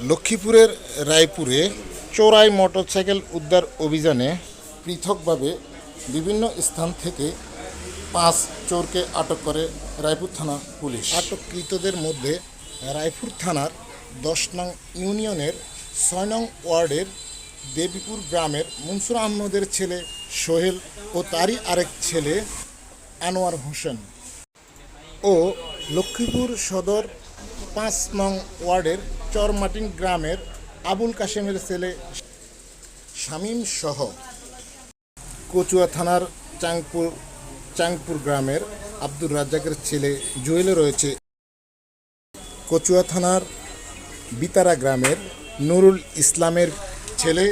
লক্ষ্মীপুরের রায়পুরে চোরাই মোটরসাইকেল উদ্ধার অভিযানে পৃথকভাবে বিভিন্ন স্থান থেকে পাঁচ চোরকে আটক করে রায়পুর থানা পুলিশ। আটককৃতদের মধ্যে রায়পুর থানার দশ নং ইউনিয়নের ছয় নং ওয়ার্ডের দেবীপুর গ্রামের মনসুর আহমদের ছেলে সোহেল ও তারই আরেক ছেলে আনোয়ার হোসেন। ও লক্ষ্মীপুর সদর পাঁচ নং ওয়ার্ডের চরমাটিন গ্রামের আবুল কাশেমের ছেলে শামীম সহ কচুয়া থানার চাংপুর চাংপুর গ্রামের আব্দুর রাজ্জাকের ছেলে জুয়েলও রয়েছে। কচুয়া থানার বিতারা গ্রামের নুরুল ইসলামের ছেলে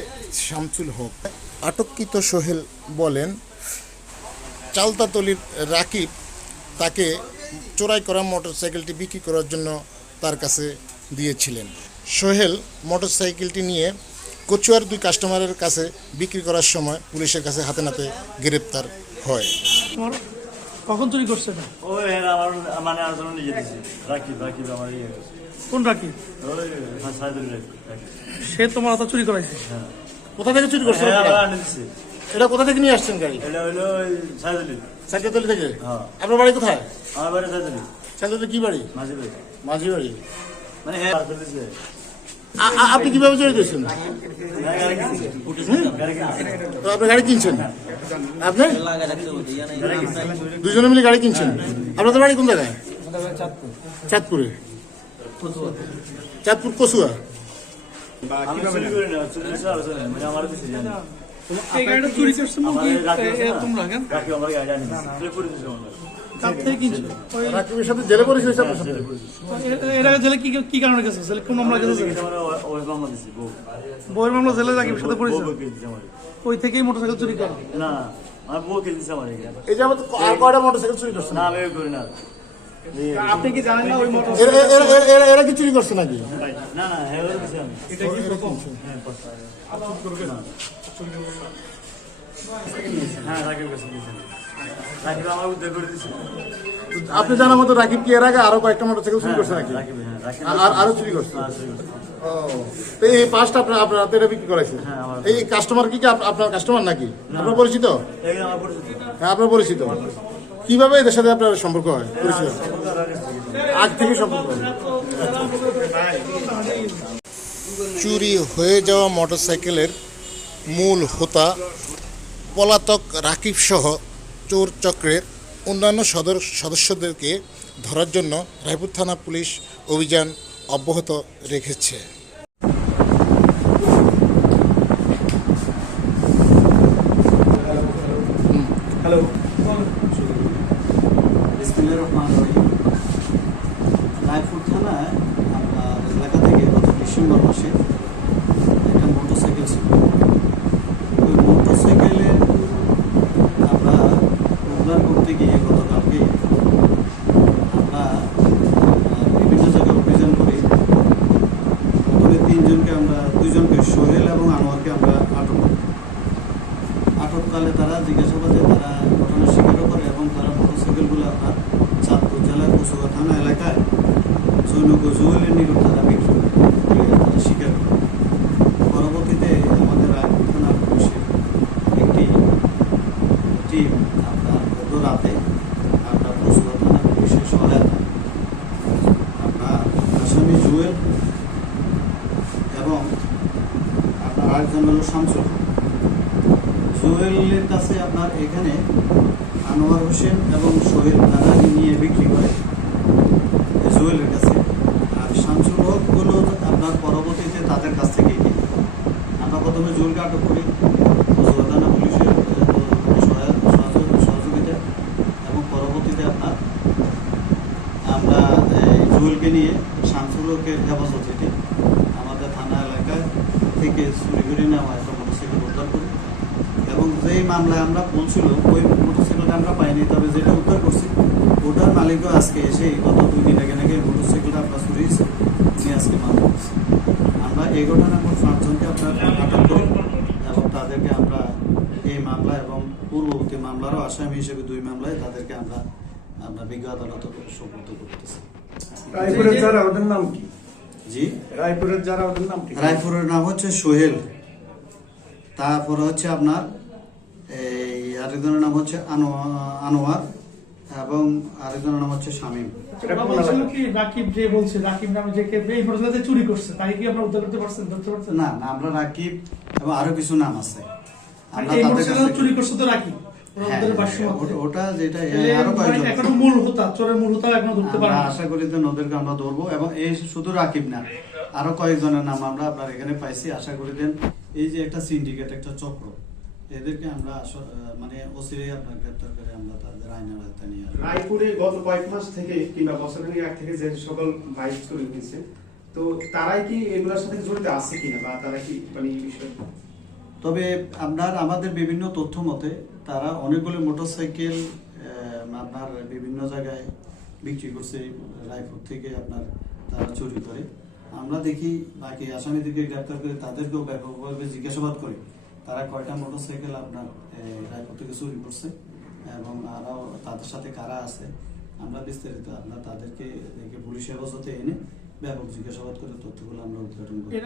শামসুল হক। আটককৃত সোহেল বলেন, চালতাতলির রাকিব তাকে চোরাই করা মোটরসাইকেলটি বিক্রি করার জন্য তার কাছে দিয়েছিলেন। সোহেল মোটরসাইকেলটি নিয়ে কচুয়ার দুই কাস্টমারের কাছে বিক্রি করার সময় পুলিশের কাছে হাতে নাতে গ্রেপ্তার হয়। তোমার কখন চুরি করছে হ্যাঁ, আমার মানে আর জন্য নিজে দিছি। রাখি রাখি আমার ইয়ে কোন ওই হ্যাঁ, সাইদুল। সে তোমার চুরি করাইছে। কোথা থেকে চুরি করছেন এটা কোথা থেকে নিয়ে আসছেন গাড়ি? এটা হইল ওই সাইদুলি সাইকেতলি থেকে? হ্যাঁ। আপনার বাড়ি কোথায়? আমার বাড়ি সাইদুলি সাইকেতলি কি বাড়ি? মাঝি বাড়ি মাঝি বাড়ি মানে হ্যাঁ আপনি কীভাবে কিনছি। তো আপনি গাড়ি কিনছেন? আপনি? দুজনে মিলে গাড়ি কিনছেন? আপনাদের বাড়ি কোন জায়গায়? চাঁদপুরে। চাঁদপুর কসুয়া। করছে মানে। এই গাড়িটা চুরি করছে আমার কি এই না? তোমরা কেন? রাখি আমার গাড়ি আনি দিছে। চুরি করে দিছে আমার। তার থেকে কিনছো। ওই রাকিবের সাথে জেলে পরিচয় হয়েছে আপনার সাথে এ- এর আগে জেলে কি কি কারণে গেছে? জেলে কোন মামলা গেছে? জেলে? এটা আমার ওই- ওই মামলা দিছি, বউ। বউয়ের মামলা জেলে রাকিবের সাথে বউ- পড়েছে? বউ কিনে দিছে আমার। ওই থেকেই মোটরসাইকেল চুরি করে। না না, আমার বউ কিনে আমার এই গাড়ি। আর কয়টা মোটরসাইকেল চুরি করছেন না আমি করি না। আপনি কি জানেন না ওই মোটর এরা- কি চুরি করছে নাকি? না না হ্যাঁ এটা কি প্রথম? হ্যাঁ রাকিব কাছে দিয়েছেন রাকিব আমার উদ্যোগ করে দিয়েছে আপনি জানার মতো রাকিব কি এর আগে আরও কয়েকটা মোটরসাইকেল চুরি করছে নাকি? হ্যাঁ আর আরও চুরি করছে? হ্যাঁ। তো এই পাঁচটা আপনার আপনার এটা বিক্রি করাইছে? হ্যাঁ, এই কাস্টমার কি কি আপ- আপনার কাস্টমার নাকি? আপনার পরিচিত? এই আমার পরিচিত। হ্যাঁ আপনার পরিচিত। কীভাবে এদের সাথে আপনার সম্পর্ক হয়? পরিচিত? আগ থেকে সম্পর্ক চুরি হয়ে যাওয়া মোটরসাইকেলের মূল হোতা পলাতক রাকিব সহ চোর চক্রের অন্যান্য সদর সদস্যদেরকে ধরার জন্য রায়পুর থানা পুলিশ অভিযান অব্যাহত রেখেছে। হ্যালো রায়পুর থানায় এলাকা থেকে গত ডিসেম্বর মাসে একটা মোটরসাইকেল ছিল ওই মোটরসাইকেলে আমরা করতে গতকালকে আমরা বিভিন্ন জায়গায় অভিযান করি। ওখানে তিনজনকে আমরা দুইজনকে সোহেল এবং আনোয়ারকে আমরা আটক করি। আটককালে তারা জিজ্ঞাসাবাদে তারা ঘটনা স্বীকারও করে এবং তারা মোটরসাইকেলগুলো আপনার চাঁদপুর জেলার কুসুগা থানা এলাকায় সৈন্য জুয়েলের নিকট তারা বিক্রি করে। স্বীকার করে পরবর্তীতে আমাদের রায়পুর থানার পুলিশের একটি টিম আপনার গত রাতে আপনার কুসুগা থানা পুলিশের সহায়তা আপনার আসামি জুয়েল এবং আপনার আরেকজন হলো শামসুল। সোহেলের কাছে আপনার এখানে আনোয়ার হোসেন এবং সোহেল তারা নিয়ে বিক্রি করে। সোহেলের কাছে। আর শামসুল হকগুলো আপনার পরবর্তীতে তাদের কাছ থেকে কিনে আমরা প্রথমে জুয়েলকে আটক করি। থানা পুলিশের সহযোগিতা এবং পরবর্তীতে আপনার আমরা জুয়েলকে নিয়ে হকের হেফাজত থেকে আমাদের থানা এলাকায় থেকে চুরি করে নেওয়া একটা মোটরসাইকেল উদ্ধার করি। এবং যেই মামলায় আমরা বলছিল, ওই মোটরসাইকেলটা আমরা পাইনি, তবে যেটা উদ্ধার করছি, ওটার মালিকও আজকে এসে গত দুই দিন আগে নাকি মোটরসাইকেলটা আপনার চুরি হয়েছে উনি আজকে মামলা করছে। আমরা এই ঘটনা মোট পাঁচজনকে আপনার আটক করি এবং তাদেরকে আমরা এই মামলা এবং পূর্ববর্তী মামলারও আসামি হিসেবে দুই মামলায় তাদেরকে আমরা আমরা বিজ্ঞ আদালত সুপর্দ করতেছি। রায়পুরের স্যার ওদের নাম কি? জি? রায়পুরের যারা ওদের নাম কি? রায়পুরের নাম হচ্ছে সোহেল। তারপরে হচ্ছে আপনার এই আরেকজনের নাম হচ্ছে আনোয়া- আনোয়ার এবং আরেকজনের নাম হচ্ছে শামীম। ওরা বলছিল কি রাকিব যে বলছে রাকিব নামে যে এই চুরি করছে তাই কি উদ্ধার করতে পারছেন ধরতে পারছেন? না না আমরা রাকিব এবং আরও কিছু নাম আছে। আমরা তাদের চুরি করছে তো রাকিব? হ্যাঁ, হ্যাঁ, মতে। ওটা- ওটা যেটা আরও এখনও মূল হোতা চোরের মূল হোতা এখনও ধরতে আমরা আশা করি যে ওদেরকে আমরা ধরবো এবং এই শুধু রাকিব না আরও কয়েকজনের নাম আমরা আপনার এখানে পাইছি। আশা করি দেন এই যে একটা সিন্ডিকেট একটা চক্র এদেরকে আমরা মানে অচিরেই আপনার গ্রেপ্তার করে আমরা তাদের আইনের আয়ত্তে নিয়ে আসব। রায়পুরে গত কয়েক মাস থেকে কিংবা বছরের আগ থেকে যে সকল বাইক চুরি হয়েছে তো তারাই কি এগুলোর সাথে জড়িত আছে কিনা বা তারা কি মানে এই বিষয়ে তবে আপনার, আমাদের বিভিন্ন তথ্য মতে তারা অনেকগুলো মোটরসাইকেল আপনার বিভিন্ন জায়গায় বিক্রি করছে, রায়পুর থেকে আপনার তারা চুরি করে। আমরা দেখি বাকি আসামিদেরকে গ্রেপ্তার করে তাদেরকেও ব্যাপকভাবে জিজ্ঞাসাবাদ করি। তারা কয়টা মোটরসাইকেল আপনার রায়পুর থেকে চুরি করছে এবং আরও তাদের সাথে কারা আছে, আমরা বিস্তারিত আমরা তাদেরকে পুলিশ হেফাজতে এনে ব্যাপক জিজ্ঞাসাবাদ করে তথ্যগুলো আমরা উদ্ঘাটন করি